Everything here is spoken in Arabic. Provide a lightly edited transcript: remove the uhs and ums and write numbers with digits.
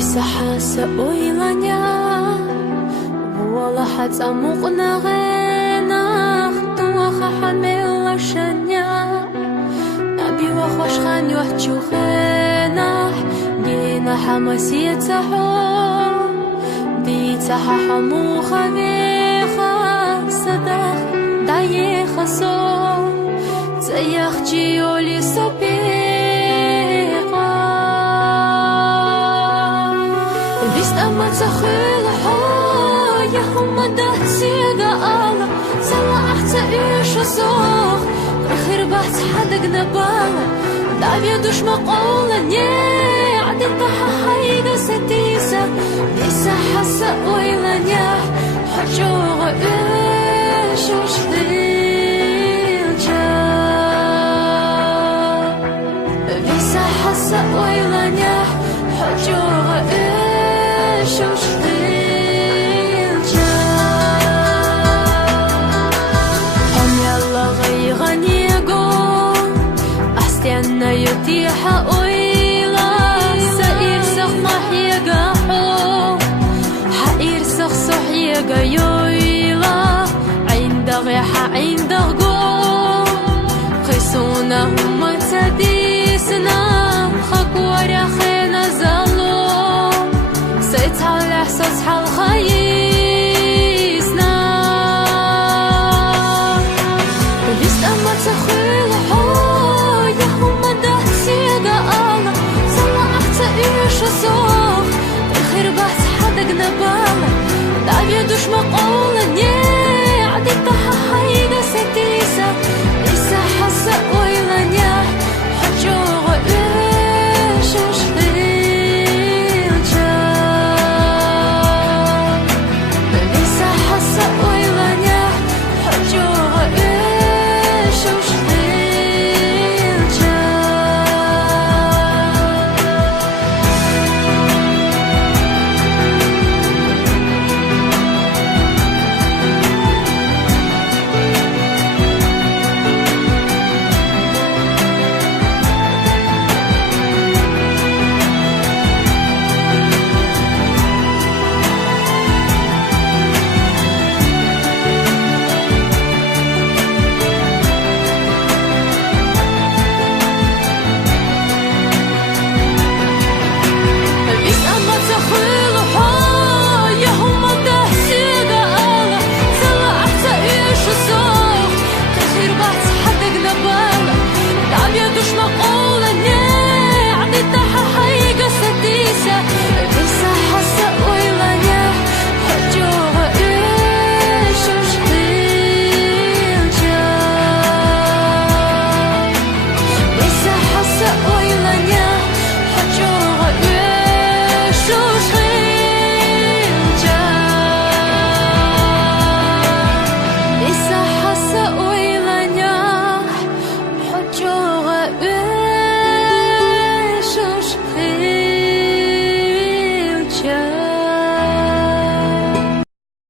بسحاسة أويلانيا ولا حتى مقنغينا توخا حميلا شانيا نبي وخوش خان يوحجو خينا جينا حماسية تحو دي تحا حمو خبيخا صدخ دايخا صو تيخ جيولي صبيقا بيست أما تخيل حايا هما دهتيغا ألا سلا أحتا إيش صوخ خير بحت حدق نبالا دابيا دوش مقولا ني عدد بحا حايقا ستيسا ديسا حسا ويلانيا حجوغا إيش وشديلجا ديسا حسا ويلانيا حجوغا إيش وشديلجا هم يلا غيغنيقو أحستينا يتيحا أويلا سائر سخ محيقا حو حائر سخ صحيقا يويلا عندغ يحا عندغ قو خيسونا هم تديسنا خاكورا خينا زالو سيتحال إحساس حال خير